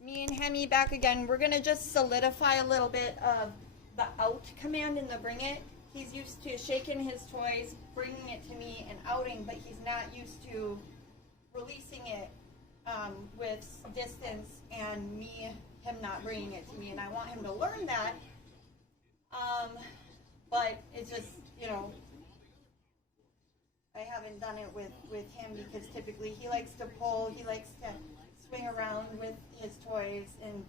Me and Hemi back again. We're gonna just solidify a little bit of the out command in the bring it. He's used to shaking his toys, bringing it to me, and outing, but he's not used to releasing it with distance and him not bringing it to me. And I want him to learn that. But it's just, I haven't done it with him because typically he likes to pull, he likes to swing around with his toys and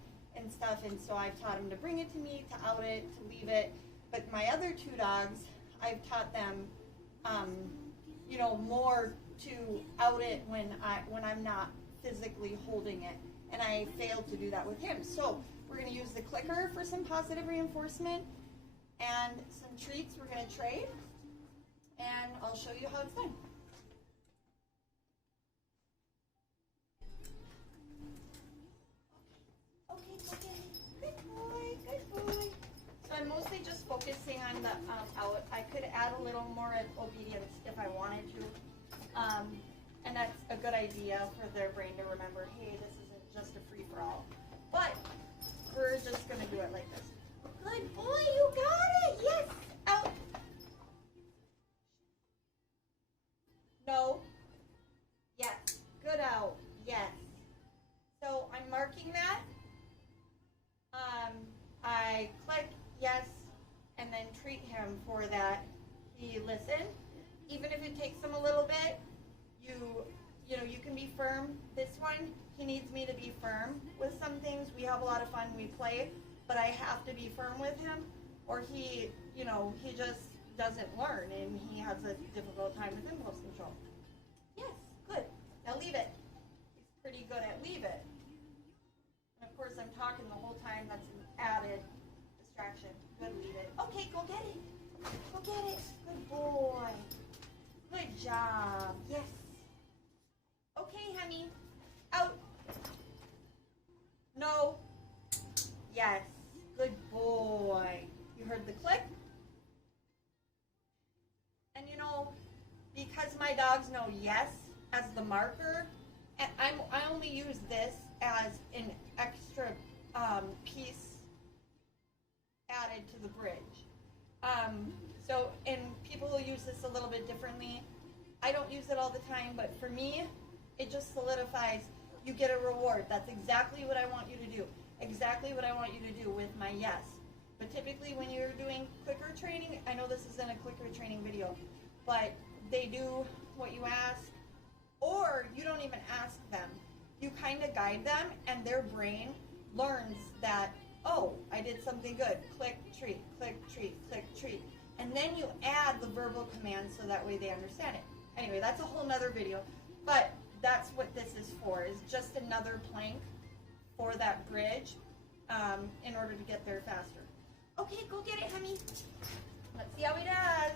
stuff, and so I've taught him to bring it to me, to out it, to leave it. But my other two dogs, I've taught them, more to out it when I'm not physically holding it, and I failed to do that with him. So we're going to use the clicker for some positive reinforcement and some treats we're going to trade, and I'll show you how it's done. Good boy. So I'm mostly just focusing on the out. I could add a little more obedience if I wanted to. And that's a good idea for their brain to remember, hey, this isn't just a free-for-all. But we're just going to do it like this. Good boy, you got it. Yes. Out. No. Yes. Good out. Yes. So I'm marking that. I click yes, and then treat him for that. He listened. Even if it takes him a little bit, you can be firm. This one, he needs me to be firm with some things. We have a lot of fun, we play, but I have to be firm with him, or he just doesn't learn, and he has a difficult time with impulse control. Yes, good. Now leave it. He's pretty good at leave it. And of course, I'm talking the whole time. That's an added distraction. Good, leave it. Okay, go get it. Go get it. Good boy. Good job. Yes. Okay, Hemi. Out. No. Yes. Good boy. You heard the click? And because my dogs know yes as the marker, and I only use this as an extra piece added to the bridge. And people will use this a little bit differently. I don't use it all the time, but for me, it just solidifies, you get a reward. That's exactly what I want you to do. Exactly what I want you to do with my yes. But typically when you're doing clicker training, I know this isn't a clicker training video, but they do what you ask, or you don't even ask them. You kind of guide them, and their brain learns that, oh, I did something good. Click, treat, click, treat, click, treat. And then you add the verbal commands so that way they understand it. Anyway, that's a whole nother video. But that's what this is for, is just another plank for that bridge in order to get there faster. Okay, go get it, Hemi. Let's see how he does.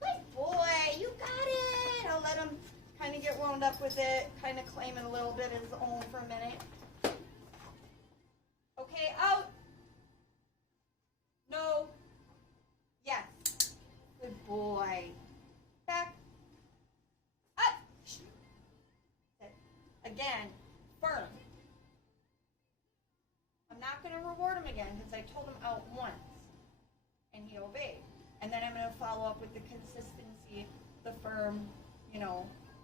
Good boy, you got it. I'll let him kind of get wound up with it, kind of claim it a little bit as his own for a minute. Okay, out. No. Yes. Good boy. Back. Up. Again, firm. I'm not going to reward him again because I told him out once, and he obeyed. And then I'm going to follow up with the consistency, the firm,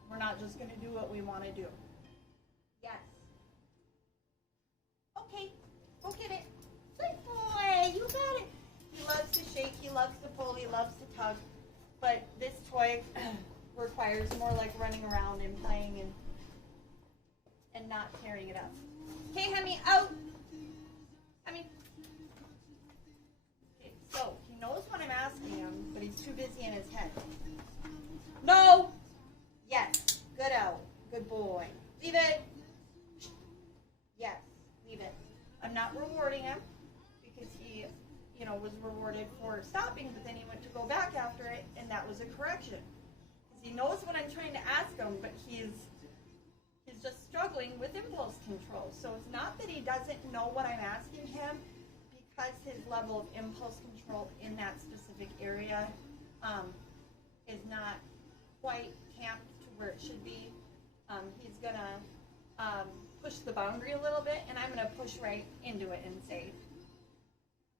we're not just going to do what we want to do. Yes. Okay, go get it. Good boy, you got it. He loves to shake, he loves to pull, he loves to tug, but this toy requires more like running around and playing and not tearing it up. Okay, Hemi, out. Hemi. Okay, so he knows what I'm asking him, but he's too busy in his head. No. Yes. Good out. Good boy. Leave it. Yes. Leave it. I'm not rewarding him because he, was rewarded for stopping, but then he went to go back after it, and that was a correction. Because he knows what I'm trying to ask him, but he's just struggling with impulse control. So it's not that he doesn't know what I'm asking him, because his level of impulse control in that specific area is not quite camped to where it should be. He's gonna push the boundary a little bit, and I'm going to push right into it and say,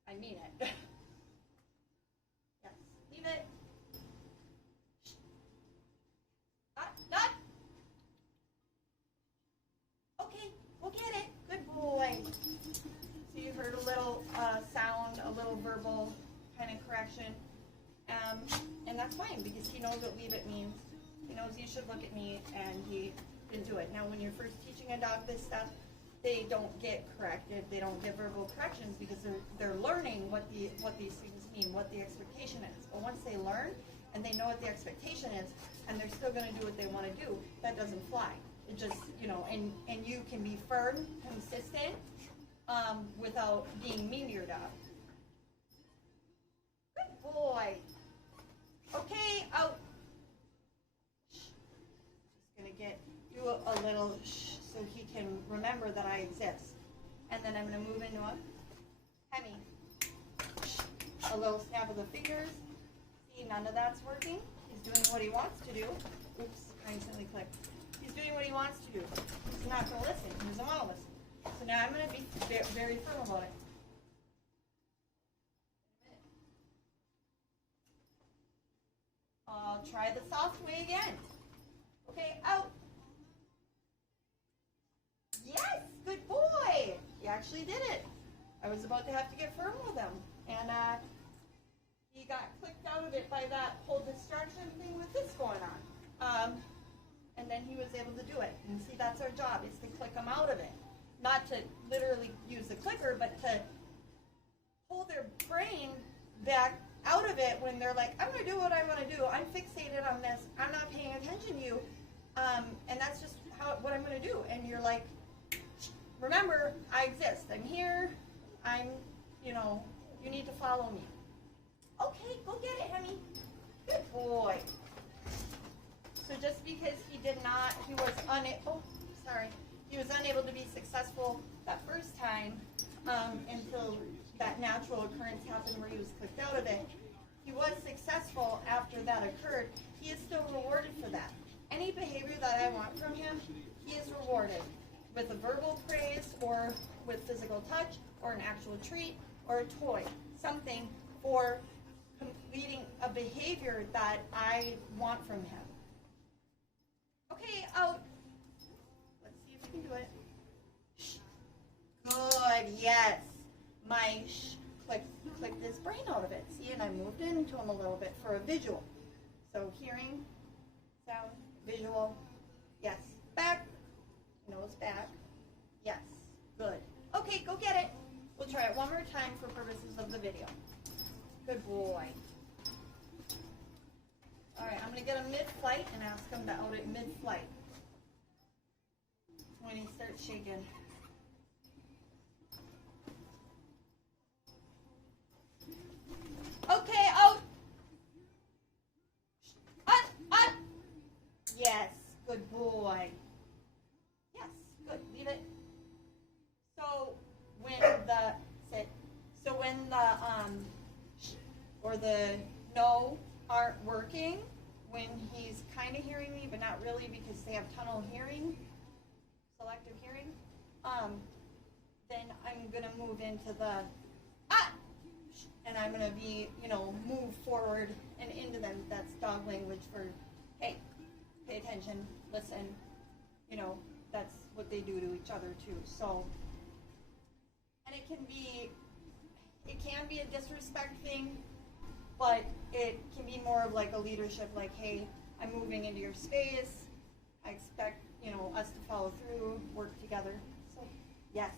I mean it. Yes, leave it. Not. Okay, we'll get it. Good boy. So you heard a little sound, a little verbal kind of correction. And that's fine because he knows what leave it means. He knows you should look at me, and he can do it. Now, when you're first teaching a dog this stuff, they don't get corrected. They don't get verbal corrections because they're learning what these things mean, what the expectation is. But once they learn and they know what the expectation is, and they're still going to do what they want to do, that doesn't fly. It just, and you can be firm, consistent, without being mean to your dog. Good boy. Okay, out. Just gonna do a little shh so he can remember that I exist. And then I'm gonna move into a Hemi. A little snap of the fingers. See, none of that's working. He's doing what he wants to do. Oops, I accidentally clicked. He's doing what he wants to do. He's not gonna listen. He doesn't want to listen. So now I'm gonna be very firm about it. I'll try the soft way again. Okay, out. Yes, good boy. He actually did it. I was about to have to get firm with him. And he got clicked out of it by that whole distraction thing with this going on. And then he was able to do it. And see, that's our job, is to click them out of it. Not to literally use the clicker, but to pull their brain back out of it when they're like, I'm going to do what I want to do. I'm fixated on this. I'm not paying attention to you. And that's just what I'm going to do. And you're like, remember, I exist. I'm here. You need to follow me. Okay, go get it, Hemi. Good boy. So just because he was unable to be successful that first time until that natural occurrence happened where he was clicked out of it, he was successful after that occurred. He is still rewarded for that. Any behavior that I want from him, he is rewarded with a verbal praise or with physical touch or an actual treat or a toy, something for completing a behavior that I want from him. Okay, out. Let's see if we can do it. Shh. Good, yes. My shh clicked his brain out of it. See, and I moved into him a little bit for a visual. So hearing, sound, visual, yes. Back, nose back, yes. Good. Okay, go get it. We'll try it one more time for purposes of the video. Good boy. All right, I'm going to get him mid-flight and ask him to out it mid-flight. When he starts shaking. Okay, out. Up. Yes, good boy. Yes, good. Leave it. So when the sit, so when the or the no aren't working, when he's kind of hearing me but not really because they have tunnel hearing, selective hearing, then I'm gonna move into the and I'm gonna be, move forward and into them. That's dog language for, hey, pay attention, listen. That's what they do to each other too. So, and it can be a disrespect thing, but it can be more of like a leadership, like, hey, I'm moving into your space. I expect, us to follow through, work together. So, yes.